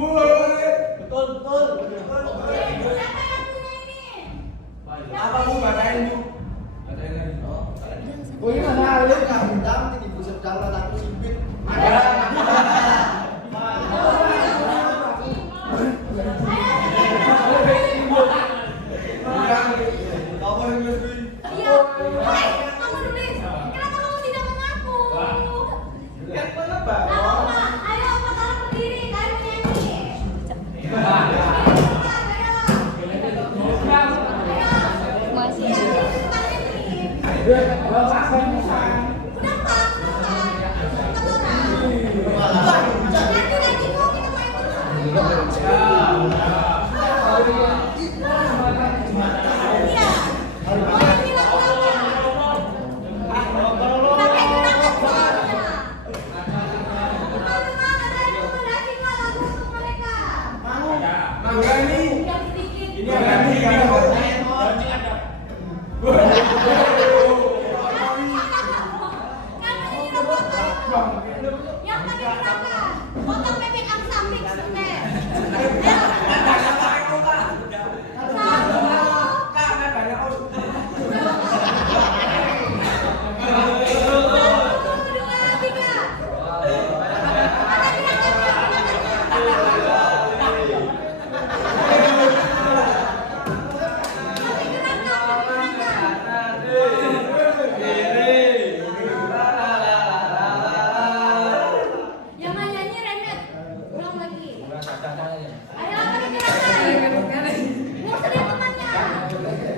Betul, betul. Siapa yang punya ini? Apa Bu? Bacain Bu. Bacain lagi. Oh ini mana ada kandang di ibu sedang anakku sipit. Iya. Hei, kamu nulis. Kenapa kamu tidak mengaku? Kan kenapa? Nggak apa-apa. Ayo, sekarang berdiri. Kalian menyanyi. Masih Iya, ada. ini tempatnya nih. Udah Pak. Udah Pak, nanti kok kita main terus. Iya. Boleh bilang-bilangnya. Pakai gerakan soalnya. Teman-teman, ada yang rekomendasi nggak lagu untuk mereka? Mangga nih. Yang sedikit. Ini ada nih ada. Kan ini udah potong. Yang pakai gerakan. Potong bebek angsa mix deh. Yang nggak nyanyi Renet. Ulang lagi. Ayo pakai gerakan. Mau sedih temannya.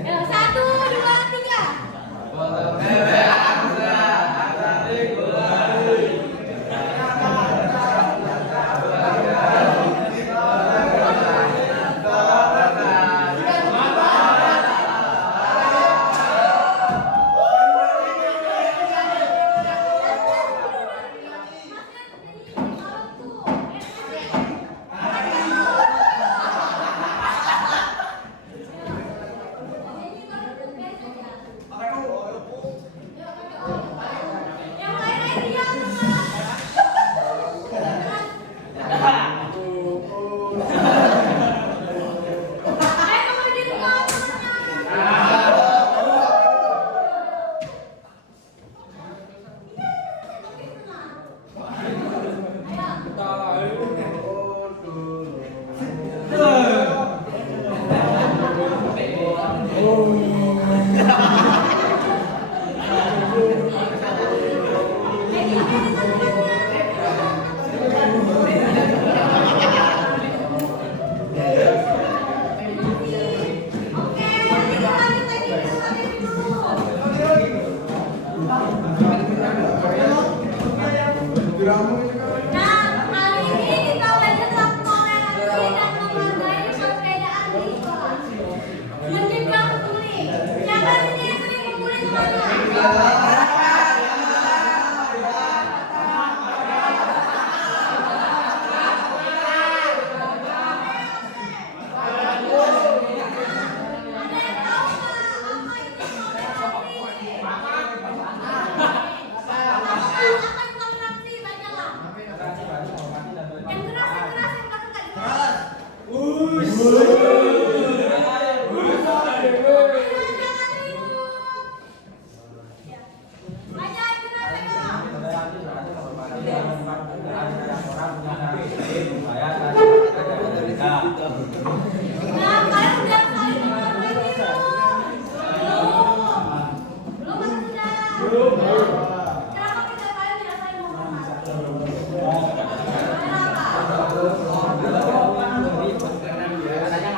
Ya, 1, 2, 3. Yang lain-lain diam. Ayo kamu berdiri semua temannya. Oke, kita lanjut lagi ke sampai dulu. Nah, kali ini kita belajar tentang toleransi dan menghargai perbedaan di sekolah. Mencegah bullying. Siapa sini yang sering membuli temannya? Ada yang tahu nggak apa itu toleransi? Apa itu toleransi? Bacalah. Yang keras, yang baru nggak dikeras. Ayo, jangan ribut. Ya. Baca yang keras, ayo. Nah, kalian udah saling menghargai belum? Belum atau sudah? Kenapa kita kalian tidak saling menghormati? Kenapa?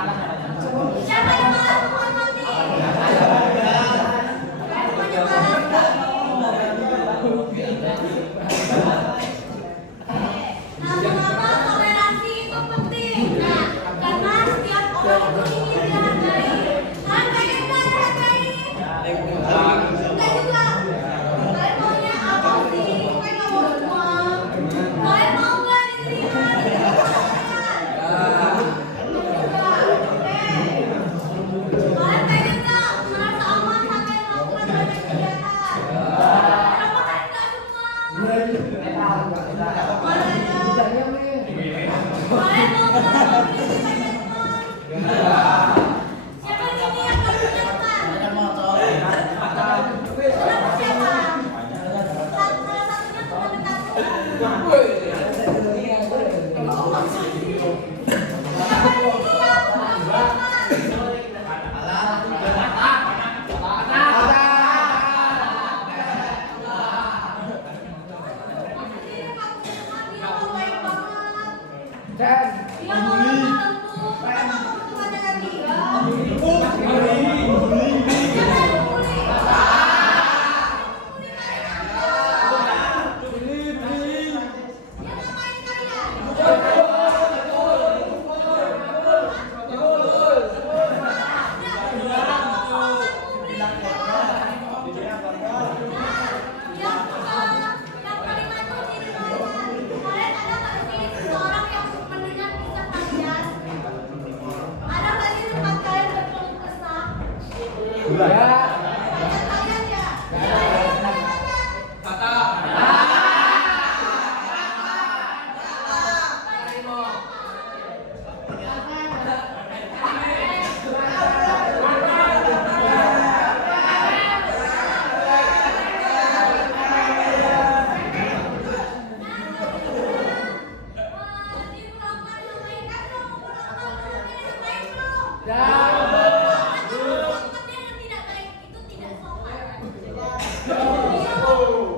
Chan. Dia mau lempuk. Kenapa kamu temannya kan dia? Jangan membuli. Dia ngapain kalian? Yang paling maju di Ramadan. Kalian ada nggak sih seseorang yang mendengar kisah kalian? Ada nggak sih tempat kalian berkeluh kesah? Ya. Banyak kalian ya. Kalian. Kata. Di Ramadan ngapain kan dong? Ngapain belum? Ya. Tempatnya yang tidak baik itu tidak sopan.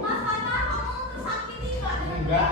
Mas Fata, kamu tersakiti nggak dengan Enggak.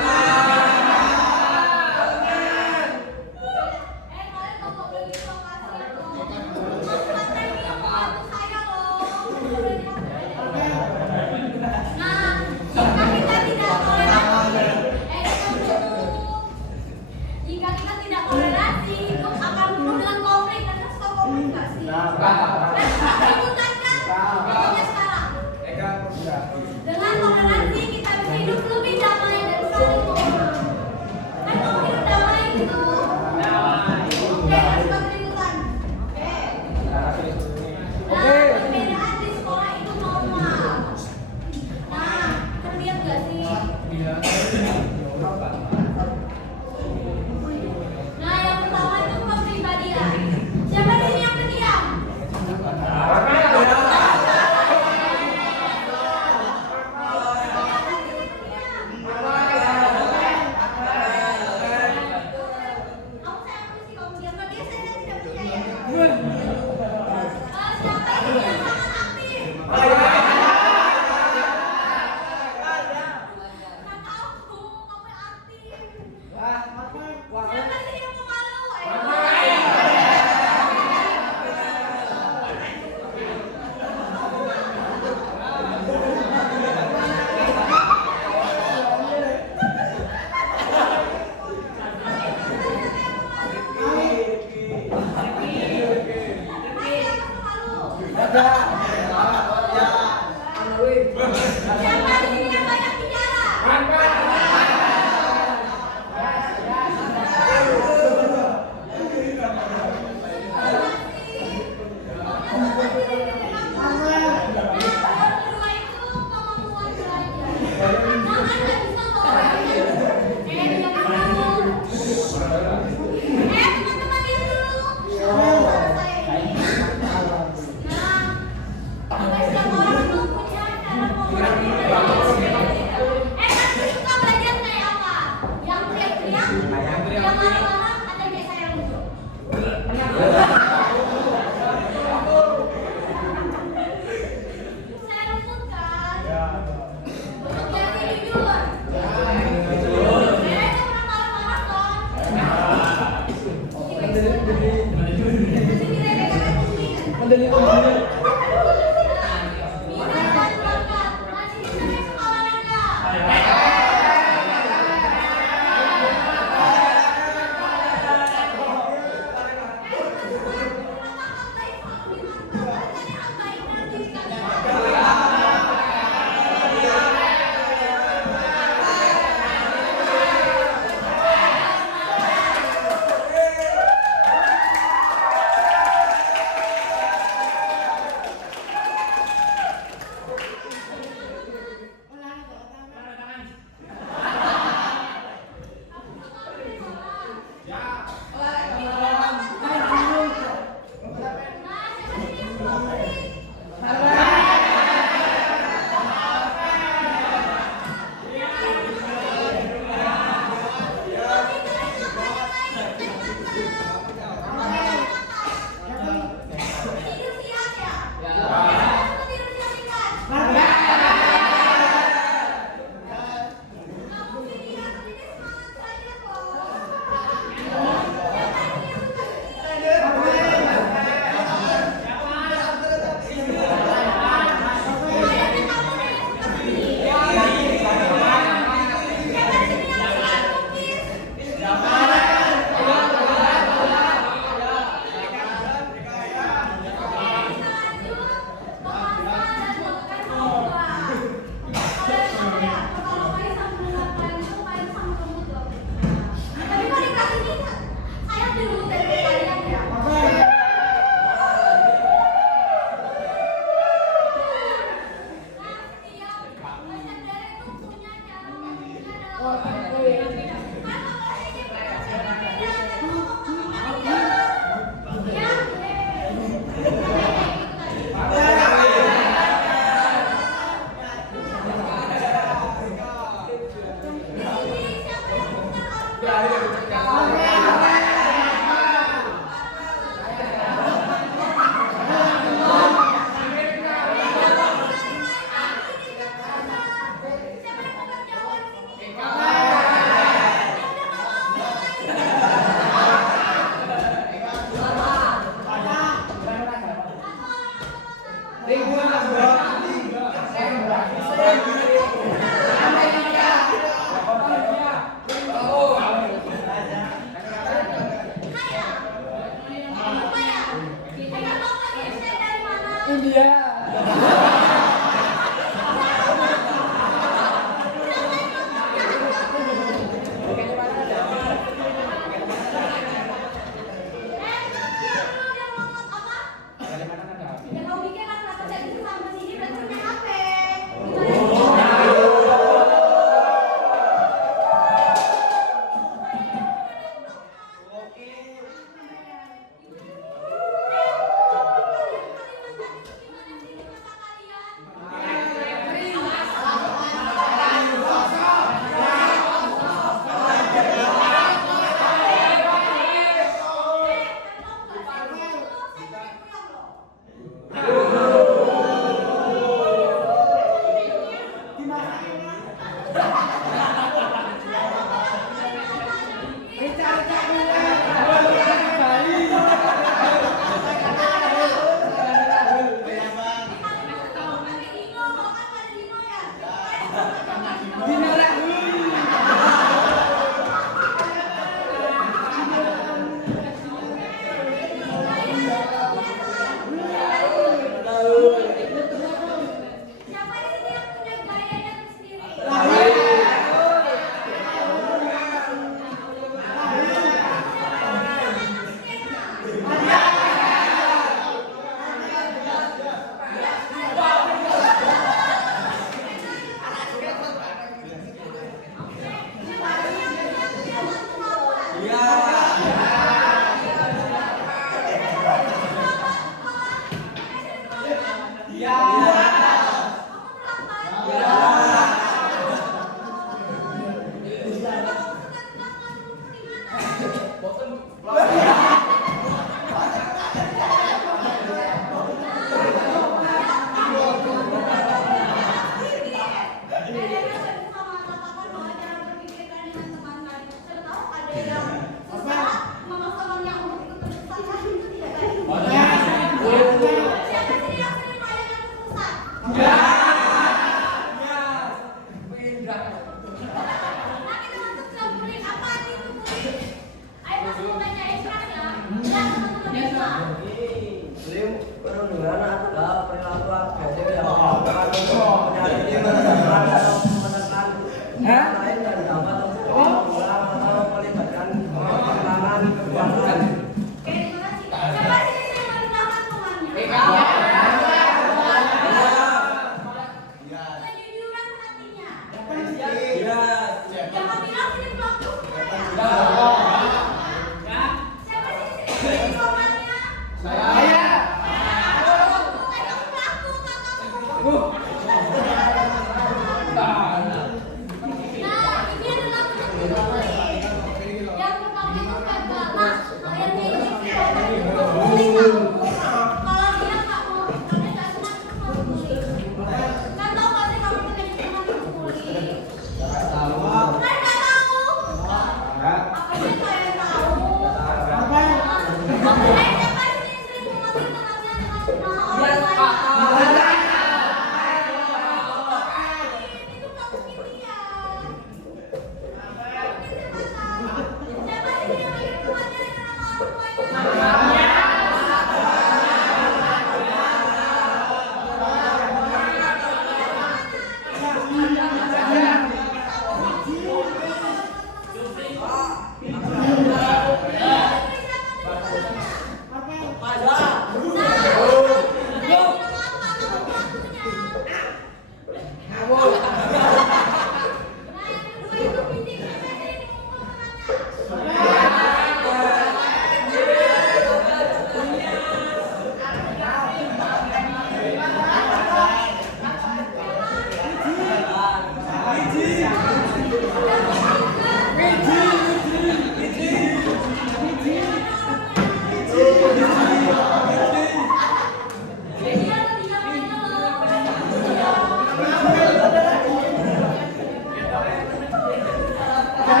Mas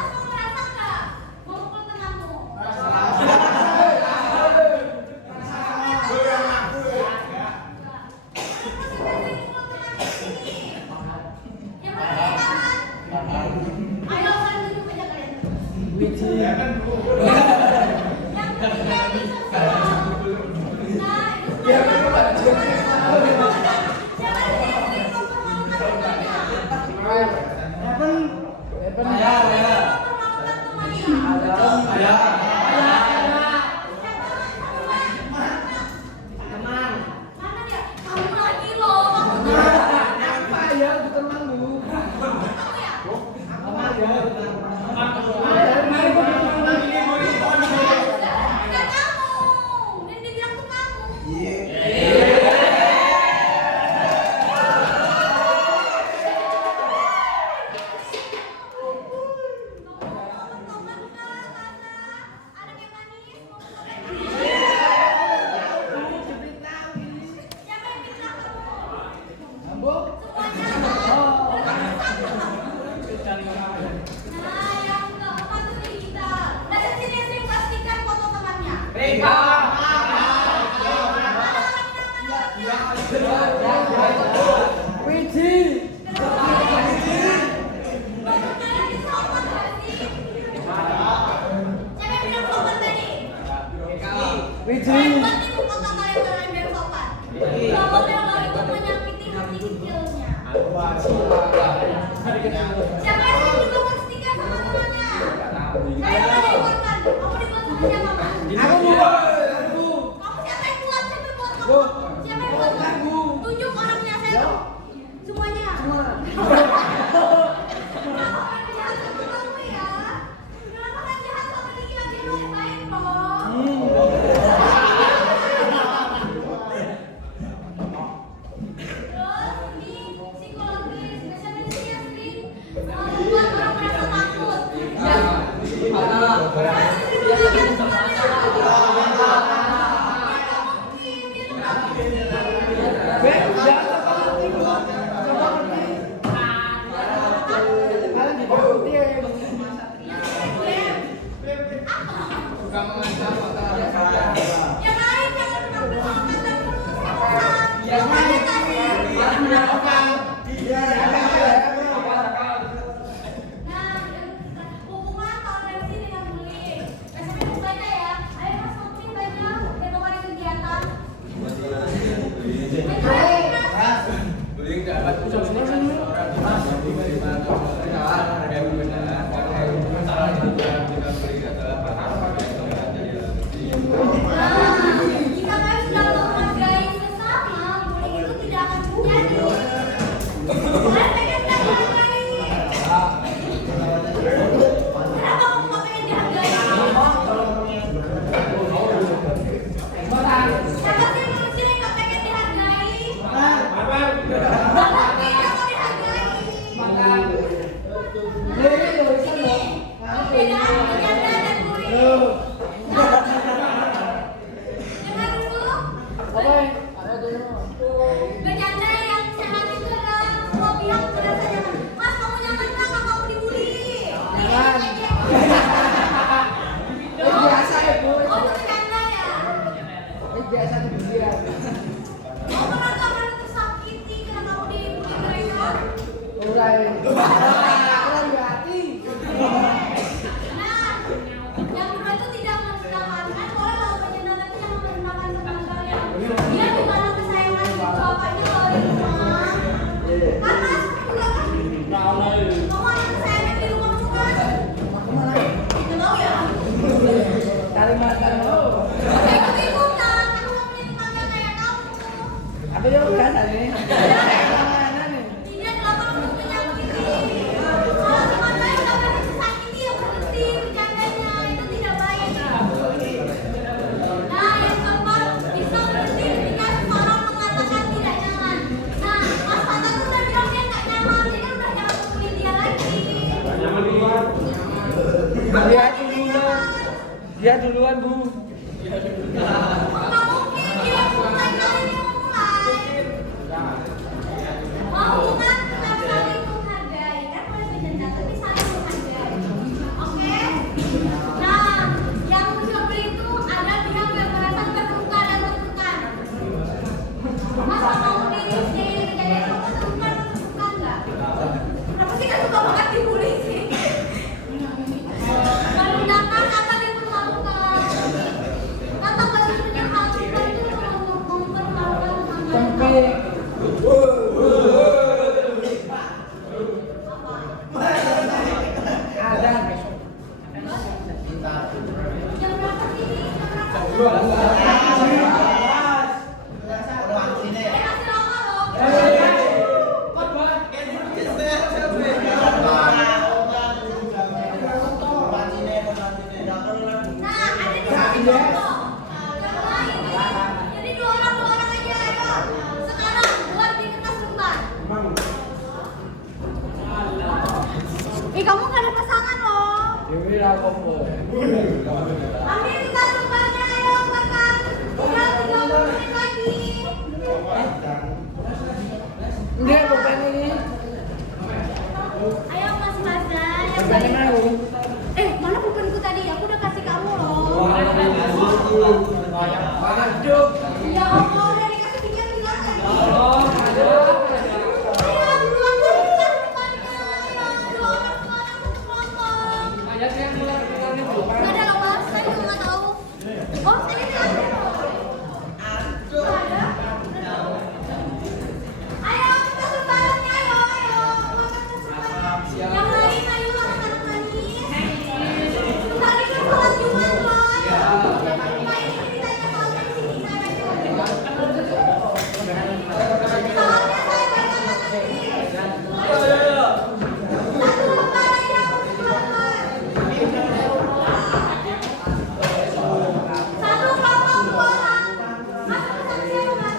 mau merasa nggak? Mau pukul temanmu? Yang mana tangan? Ayo kan tunjuk aja kalian. Yang ketiga di sosial. Nah, itu semua. Siapa sih yang sering mempermalukan temannya? Mempermalukan temannya. Mana dia? Kamu lagi loh. Kamu ya? Enggak kamu. Dan dia bilang tuh kamu. Anak yang manis, mau cobain? Siapa yang bilang kamu? Semuanya Nah, yang keempat tuh Rita. Dari sini yang sering pastikan foto temannya. Bapak kalian di sopan nggak sih? Siapa yang bilang sopan tadi? Keren banget nih foto kalian kalian bilang sopan. Kalau itu menyakiti hati kecilnya. Siapa yang sering dibuat stiker sama temannya? Saya nggak dibuatkan. Kamu dibuat sama siapa, Mas? Kamu siapa yang buat? Siapa yang buat kamu? Siapa yang buat kamu? Tunjuk orangnya saya tuh. Semuanya. Kenapa kalian jahat sama kamu ya? Kenapa kalian jahat sama laki-laki yang lain dong? Terus ini psikologi, spesialis yang sering membuat orang merasa takut. Yang lain jangan tampil sama mantan dulu. Yang lain tadi. Nah, hubungan toleransi dengan bullying. Biasanya mau baca ya. Ayo Mas Mokri baca biar kemarin kegiatan. Bullying dapat seseorang di mana harga pembinaan salah satu yang kita bullying adalah Nah, jika kalian sudah menghargai sesama, bullying itu tidak akan terjadi. Kalian pengen nggak dihargai? Kenapa kamu nggak pengen dihargai? Siapa sih manusia yang nggak pengen dihargai? Bapak pengen mau dihargai. Ini perbedaan penyanda dan bullying. Dengar dulu. Bercanda yang sehat itu adalah semua pihak merasa nyaman. Mas, kamu nyaman nggak kalau kamu dibully? Nyaman. Biasa ya, Bu. Oh, itu bercanda ya? Biasa dibully. Oh, pernah nggak pernah tersakiti karena kamu dibully mereka? Mulai. Nah, yang kedua itu tidak merendahkan. Kan boleh kalau bercanda tapi jangan merendahkan teman kalian. Dia juga anak kesayangan bapaknya kalau di rumah. Kan Mas, juga kan? Kamu anak kesayangan di rumah bukan? Itu tahu ya? Kalimantan lo. Oke, ikut-ikutan. Aku mau punya tetangga kayak kamu. Apa dia biasa nih? Dia kenapa kamu menyakiti? Kalau teman baik nggak berani disakiti, ya berhenti bercandanya. Itu tidak baik. Nah, yang keempat, bisa berhenti ketika seseorang mengatakan tidak nyaman. Nah, Mas Tata tuh udah bilang dia nggak nyaman, jadi udah jangan hubungi dia lagi. Dia duluan, Bu. Nggak mungkin dia mulai kali dia mau mulai. Ambil kita sumbernya, ayo makan. Tinggal 30 menit lagi. Enggak, bukan ini. Ayo Mas Mazda, yang Bukan baik. mau. Mana pulpenku tadi? Aku udah kasih kamu loh. Waduh. Ya Allah, udah dikasih 3 bilang tadi. Oh, ada. Ayo duluan kita depannya. Ayo dua orang ngomong. Ada yang mulai ini belum. Nggak ada loh Mas, saya juga nggak tahu. Oh, ini ada. Ada. Ayo kita sebarangnya, ayo. Makan sebarang. Yang lain ayo makan manis. Tadi kan sholat Jumat loh. Ayo. Nah, ini ditanya soalnya di sini saya ada. Soalnya saya pegang nanti. Satu lembar aja aku sebarang. Satu kelompok 2 orang. Masuk ke sana siapa Mas?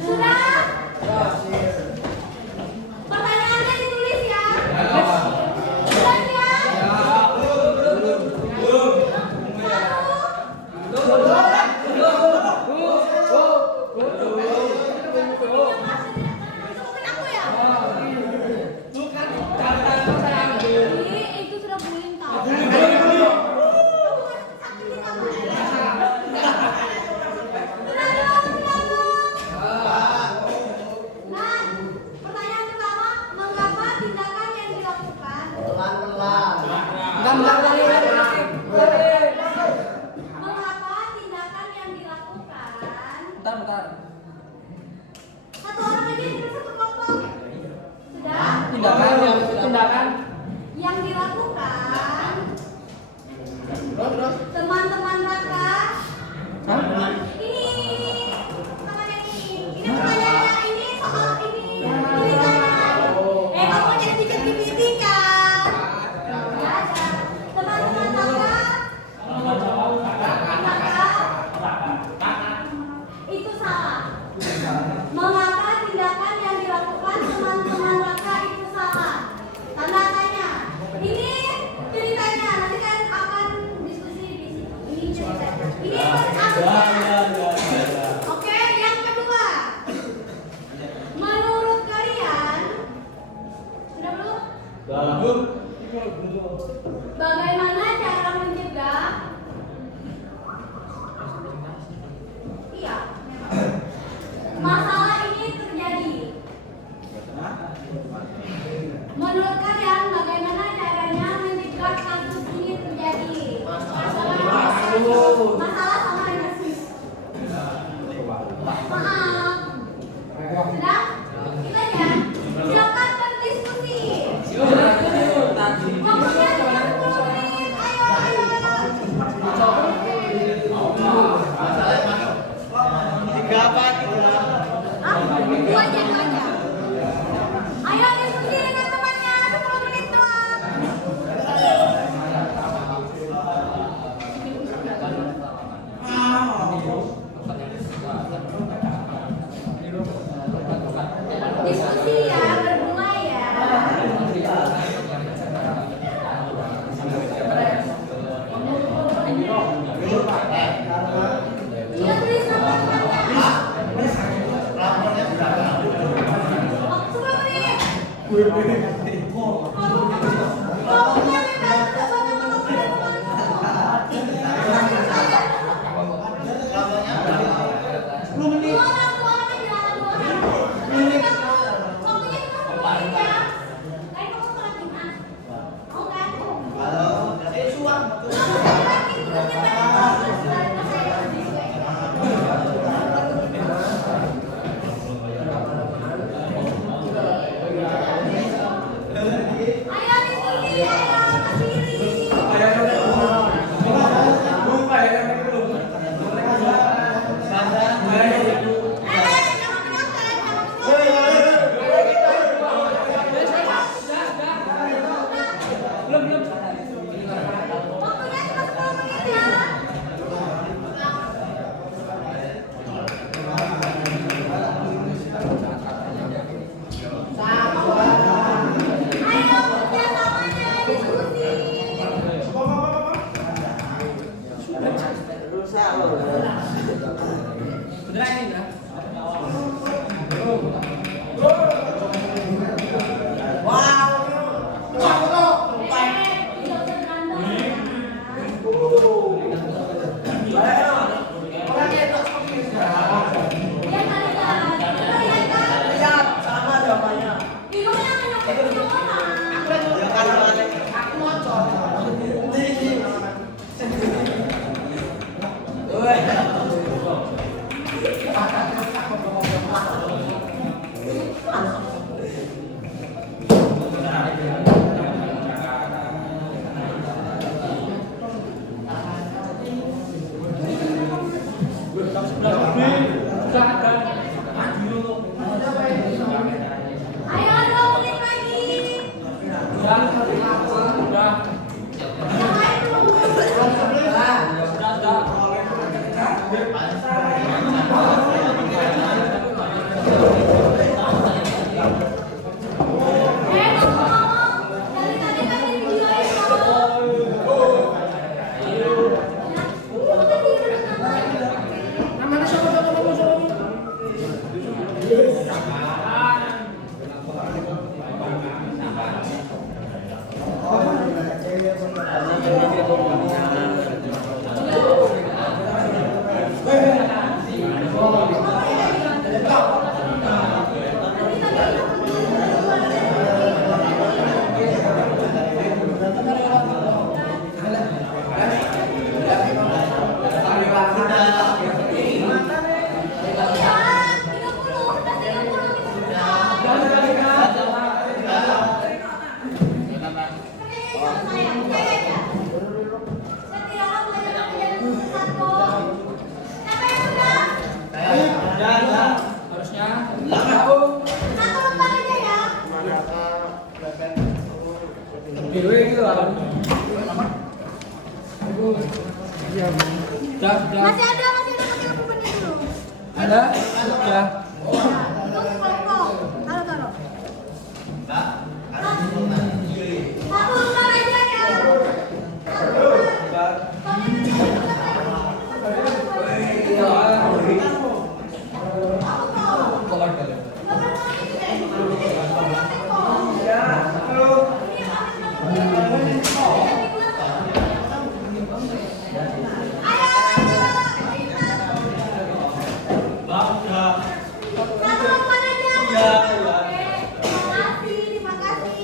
Sudah? Pertanyaannya ditulis ya. Sudah siap? Temukan aku ya? Ih, itu sudah bullying tau. Nah, pertanyaan pertama, mengapa tindakan yang dilakukan? Gambar dari Mengapa tindakan yang dilakukan? Bentar. Satu orang aja di satu kelompok. Sudah? Tindakan. Yang dilakukan Terus. teman-teman Raka. Hah? Ini teman yang ini pertanyaannya ini soal ini tulisannya. Kamu jadi bikin PPT kan? Ya ada. Teman-teman Raka. Itu salah. Mengapa tindakan yang dilakukan teman-teman Raka itu salah? Tanda tanya. Ini ceritanya. Nanti kan akan diskusi di sini. Ini ceritanya. Ini pertanyaannya. Oke, yang kedua. Menurut kalian, sudah belum? Bagaimana cara mencegah? Iya. Masalah ini terjadi. Menurut kalian bagaimana caranya mencegah kasus ini terjadi? Masalah sama dengan sih. Maaf. Sudah? Kita ya. Silakan berdiskusi. Waktunya cuma 10 menit. Ayo. Dua aja. Ayo diskusi dengan temannya 10 menit doang. Diskusi ya, berdua ya. Iya, tulis nama-namanya. Satu lempar aja ya. Dewe gitu lah. Dah. Masih ada aku bener dulu. Ada? Ya. Untuk kelompok. Taruh. Satu lempar aja ya. Terima kasih.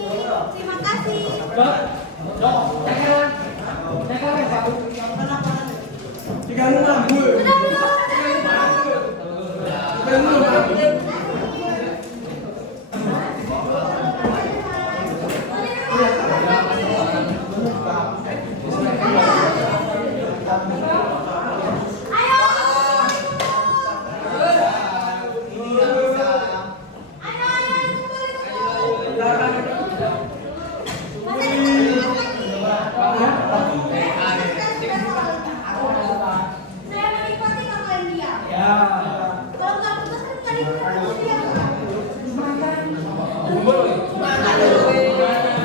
Saya menikmati kalian dia. Kalau nggak putus kan tadi dia. Nanti kami buat ya.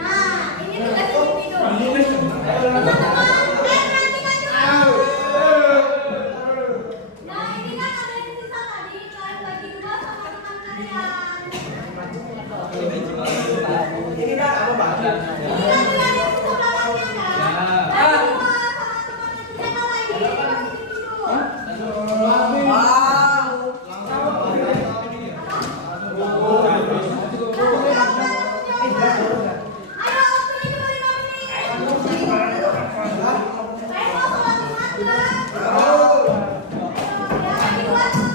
Nah, ini tugas individu. Teman-teman, perhatikan dulu. Nah, ini kan ada yang sisa tadi, kalian bagi dua sama teman kalian. Ini kan kalian yang sebelahnya kan? Bagi dua sama teman yang sisa lagi, bagi dulu. Ayo, pilih dulu 5 menit. Ayo, sholat Jumat, kan? Bagi dua sama teman.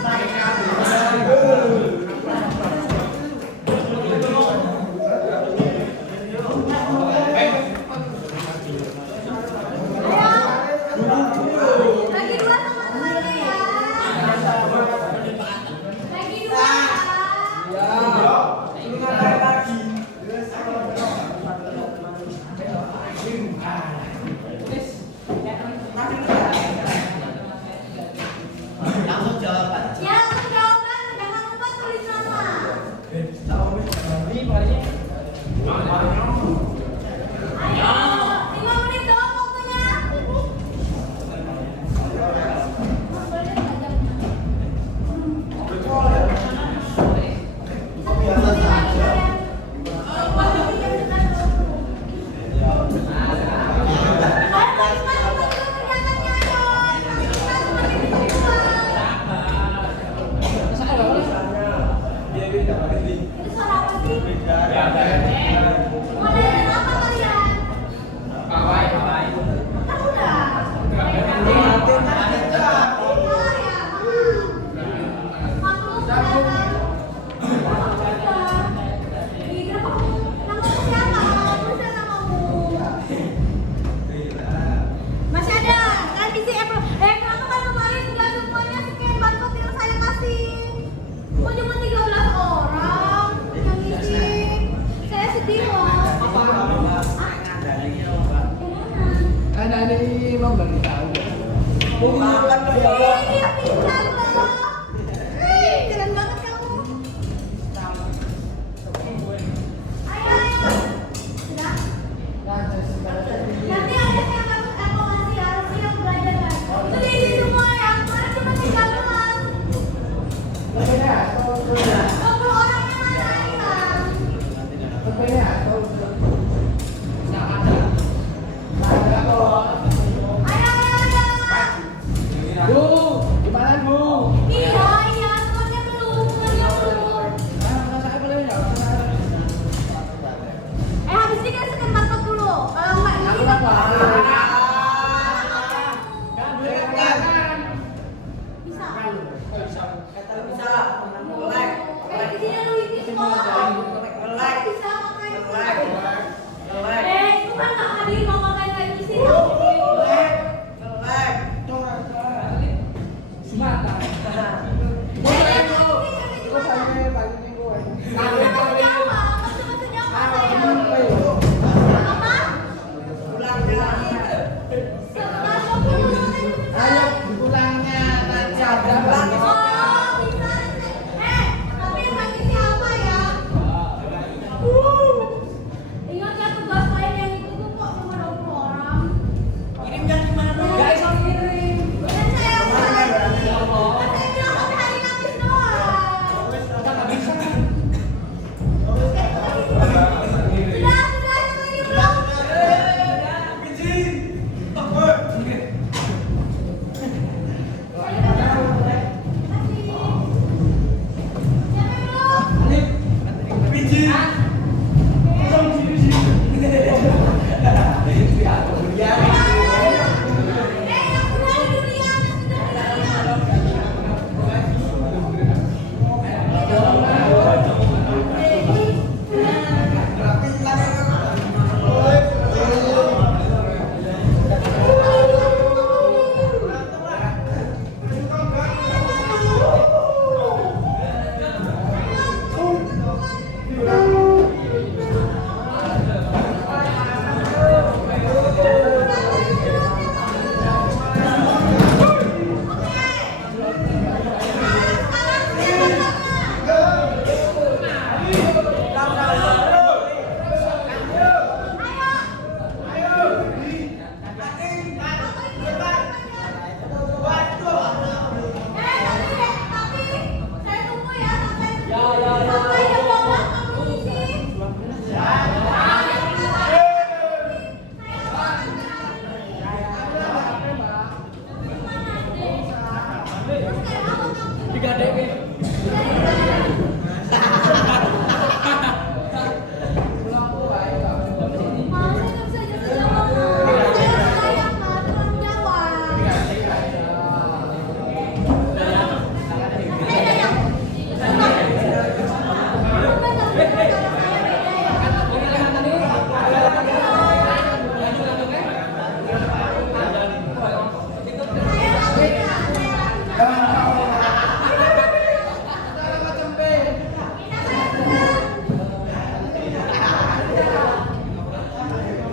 Bagi dua sama temannya ya. Bagi dua. Ya, untuk jawaban jangan lupa tulis nama. Ayo, 5 menit doang waktunya. Itu suara apa sih? Mau dengerin apa kalian? Kan udah. Salah ya, maklum kelihatan. Udah. Gila kamu. Namamu siapa? Tulisan namamu. Masih ada. Kan isi kenapa kan kemarin nggak semuanya scan barcode yang saya kasih? Kok cuma 13 orang yang isi? Saya sedih loh. Ada ini mau bagi tahu. Dia pingsan loh. Keren banget kamu. Ayo. Sudah? Nanti ada yang masuk evaluasi harus yang belajar kan. Itu di semua ya. Kemarin cuma 13. 20 orangnya mana hilang?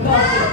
Ya,